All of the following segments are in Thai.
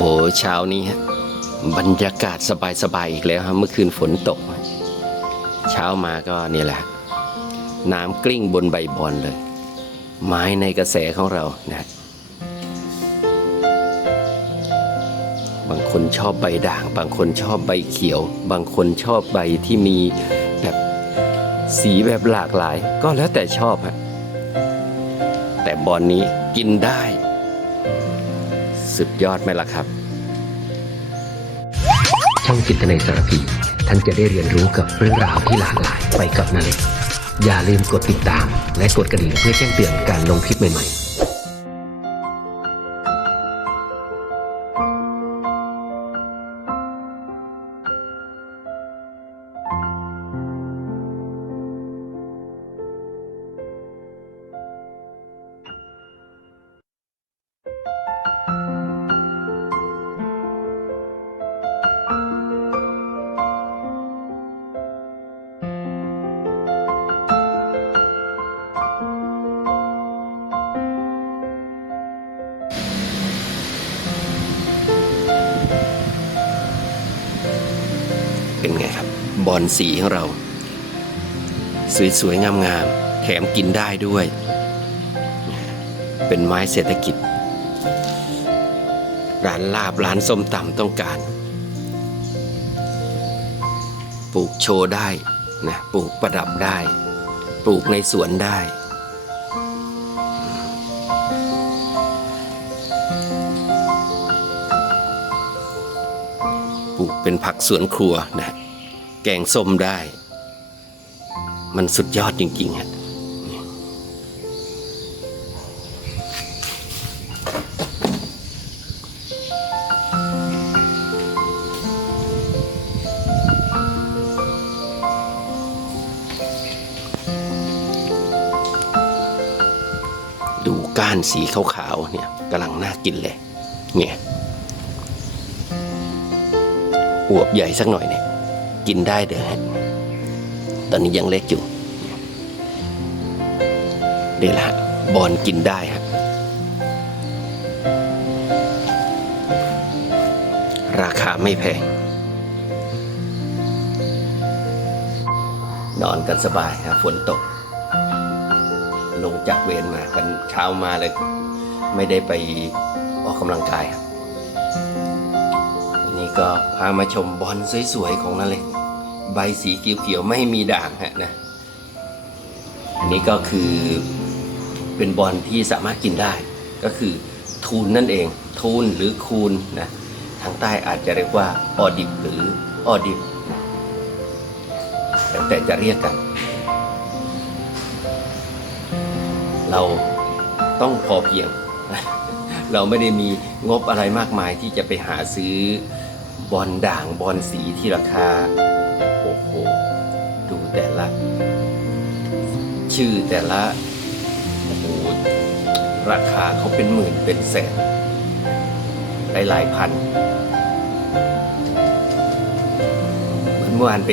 โหเช้านี้บรรยากาศสบายๆอีกแล้วฮะเมื่อคืนฝนตก เช้ามาก็นี่แหละ น้ำกลิ้งบนใบบอนเลย ไม้ในกระแสของเรานะบางคนชอบใบด่าง บางคนชอบใบเขียว บางคนชอบใบที่มีแบบสีแบบหลากหลาย ก็แล้วแต่ชอบฮะแต่บอนนี้กินได้ สุดยอดไหมล่ะครับ ช่องจิตในสารพี ท่านจะได้เรียนรู้กับเรื่องราวที่หลากหลายไปกับนาเล็กอย่าลืมกดติดตาม และกดกระดิ่งเพื่อแจ้งเตือนการลงคลิปใหม่ๆ เป็นไงครับ บอลสีของเรา สวยๆ งามๆ แถมกินได้ด้วย เป็นไม้เศรษฐกิจ ร้านลาบร้านส้มตำต้องการ ปลูกโชว์ได้นะปลูกประดับได้ ปลูกในสวนได้ ปลูกเป็นผักสวนครัวนะแกงส้มได้ มันสุดยอดจริงๆฮะดูก้านสีขาวๆเนี่ยกำลังน่ากินเลย เนี่ย อวบใหญ่สักหน่อยเนี่ยกินได้เด้อฮะตอนนี้ยังเล็กอยู่นี่แหละบอลกินได้ฮะราคาไม่แพง นอนกันสบายฮะฝนตก ลงจากเวรมากันเช้ามาเลย ไม่ได้ไปออกกำลังกายครับ นี้ก็พามาชมบอลสวยๆของนั่นเลยใบสีเขียวๆไม่มีด่างฮะนะ อันนี้ก็คือเป็นบอลที่สามารถกินได้ ก็คือทูนนั่นเอง ทูนหรือคูนนะทางใต้อาจจะเรียกว่าออดิบหรือออดิบแต่จะเรียกกัน เราต้องพอเพียง เราไม่ได้มีงบอะไรมากมายที่จะไปหาซื้อ บอลด่างบอลสีที่ราคาโอ้โหดูแต่ละ ชื่อแต่ละโอ้โหราคาเขาเป็นหมื่นเป็นแสนหลายหลายพันเหมือนเมื่อวานไป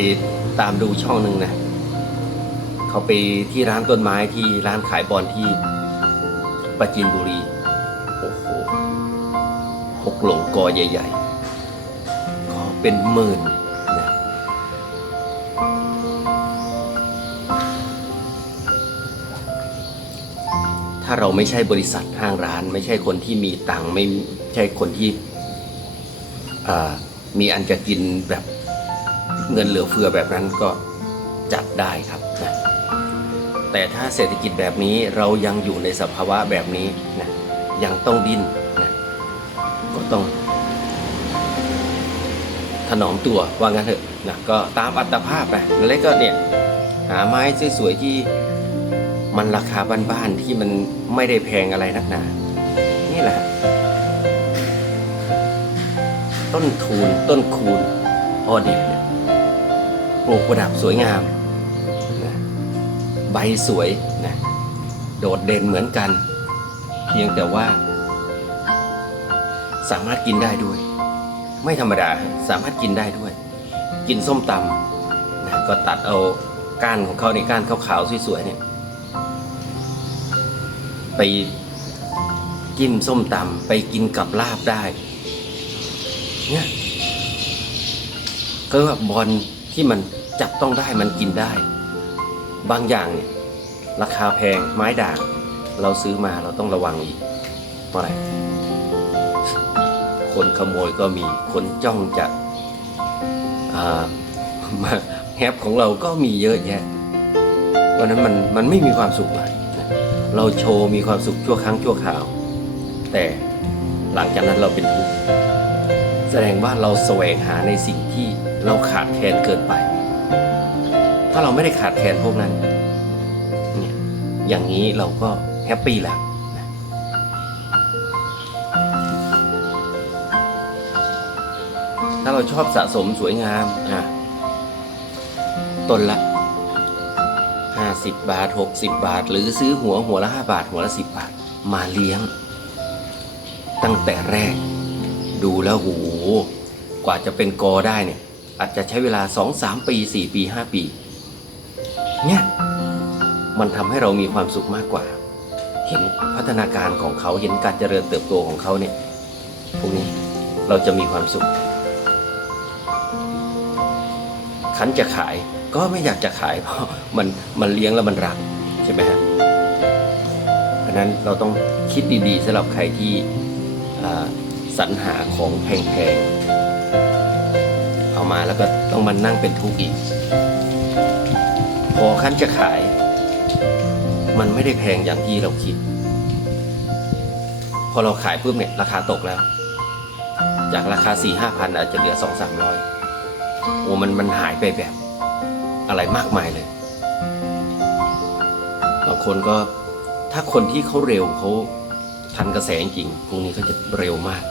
ตามดูช่องหนึ่งนะเขาไปที่ร้านต้นไม้ที่ร้านขายบอลที่ปราจีนบุรีโอ้โหหกหลงกอใหญ่ ๆ เป็นหมื่นนะถ้าเราไม่ใช่บริษัทห้างร้าน ไม่ใช่คนที่มีตังค์ไม่ใช่คนที่มีอันจะกินแบบเงินเหลือเฟือแบบนั้นก็จัดได้ครับนะแต่ถ้าเศรษฐกิจแบบนี้เรายังอยู่ในสภาวะแบบนี้นะยังต้องดิ้นนะก็ต้อง นอมตัวว่างั้นเถอะนะก็ตามอัตภาพไปแล้วก็เนี่ยหาไม้สวยๆที่มันราคาบ้านๆที่มันไม่ได้แพงอะไรนักหนา นี่แหละ ต้นทูนต้นคูนออดิบเนี่ยปลูกประดับสวยงามนะใบสวยนะโดดเด่นเหมือนกัน เพียงแต่ว่า สามารถกินได้ด้วย ไม่ธรรมดาสามารถกินได้ด้วย กินส้มตำนะก็ตัดเอาก้านของเขาในก้านขาวๆสวยๆเนี่ย ไปจิ้มส้มตำไปกินกับลาบได้ เนี่ยก็ว่าบอลที่มันจับต้องได้มันกินได้ บางอย่างเนี่ย ราคาแพงไม้ด่าง เราซื้อมาเราต้องระวังอีกเพราะอะไร คนขโมยก็มี คนจ้องจะมาแฮปของเราก็มีเยอะแยะเพราะนั้นมันมันไม่มีความสุขเลยเราโชว์มีความสุขชั่วครั้งชั่วคราว แต่หลังจากนั้นเราเป็นทุกข์แสดงว่าเราแสวงหาในสิ่งที่เราขาดแคลนเกินไป ถ้าเราไม่ได้ขาดแคลนพวกนั้น เนี่ย อย่างนี้เราก็แฮปปี้แล้ว ถ้าเราชอบสะสมสวยงามอะต้นละ 50 บาท 60 บาท หรือซื้อหัวหัวละ 5 บาท หัวละ 10 บาท มาเลี้ยง ตั้งแต่แรก ดูแล้วโหกว่าจะเป็นกอได้เนี่ย อาจจะใช้เวลา 2-3 ปี 4 ปี 5 ปี เนี่ย มันทำให้เรามีความสุขมากกว่า เห็นพัฒนาการของเขาเห็นการเจริญเติบโตของเขาเนี่ยพวกนี้เราจะมีความสุข คันจะขายก็ไม่อยากจะขายเพราะมันมันเลี้ยงแล้วมันรักใช่ไหมฮะเพราะนั้นเราต้องคิดดีๆสำหรับใครที่สรรหาของแพงๆเอามาแล้วก็ต้องมานั่งเป็นทุกข์อีก พอคันจะขาย มันไม่ได้แพงอย่างที่เราคิด พอเราขายปุ๊บเนี่ยราคาตกแล้ว จากราคาสี่ห้าพันอาจจะเหลือสองสามร้อย โอ้มันมันหายไปแบบ อะไรมากมายเลยบางคนก็ถ้าคนที่เขาเร็วเขาทันกระแสจริงพวกนี้เขาจะเร็วมาก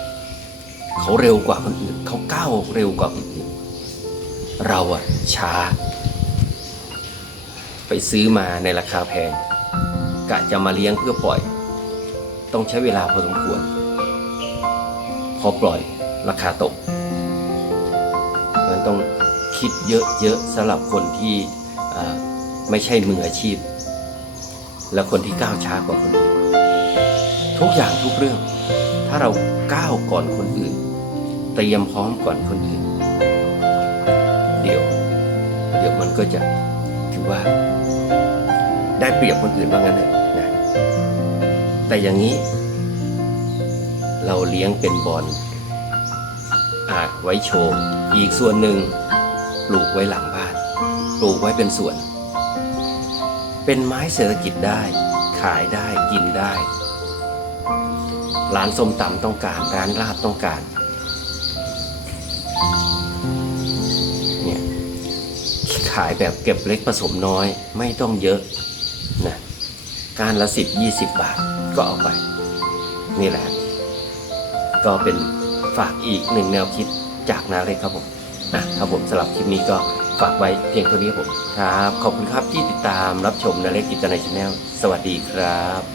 เขาเร็วกว่าคนอื่นเขาก้าวเร็วกว่าคนอื่น เราอะช้า ไปซื้อมาในราคาแพงกะจะมาเลี้ยงเพื่อปล่อย ต้องใช้เวลาพอสมควร พอปล่อยราคาตก ต้องคิดเยอะๆสำหรับคนที่ไม่ใช่มืออาชีพ และคนที่ก้าวช้ากว่าคนอื่น ทุกอย่างทุกเรื่อง ถ้าเราก้าวก่อนคนอื่น เตรียมพร้อมก่อนคนอื่น เดี๋ยว เดี๋ยวมันก็จะถือว่า ได้เปรียบคนอื่นว่างั้นเถอะนะแต่อย่างนี้ เราเลี้ยงเป็นบอล อาจไว้โชว์ อีกส่วนหนึ่งปลูกไว้หลังบ้าน ปลูกไว้เป็นสวน เป็นไม้เศรษฐกิจได้ ขายได้กินได้ ร้านส้มตำต้องการ ร้านลาบต้องการ เนี่ย ขายแบบเก็บเล็กผสมน้อยไม่ต้องเยอะนะการละสิบยี่สิบบาทก็เอาไป นี่แหละ ก็เป็น ฝากอีกหนึ่งแนวคิดจากนาเล็กครับผมนะครับผมสำหรับคลิปนี้ก็ฝากไว้เพียงเท่านี้ครับผมครับ ขอบคุณครับที่ติดตามรับชมนาเล็กกิจนารในชาแนลสวัสดีครับ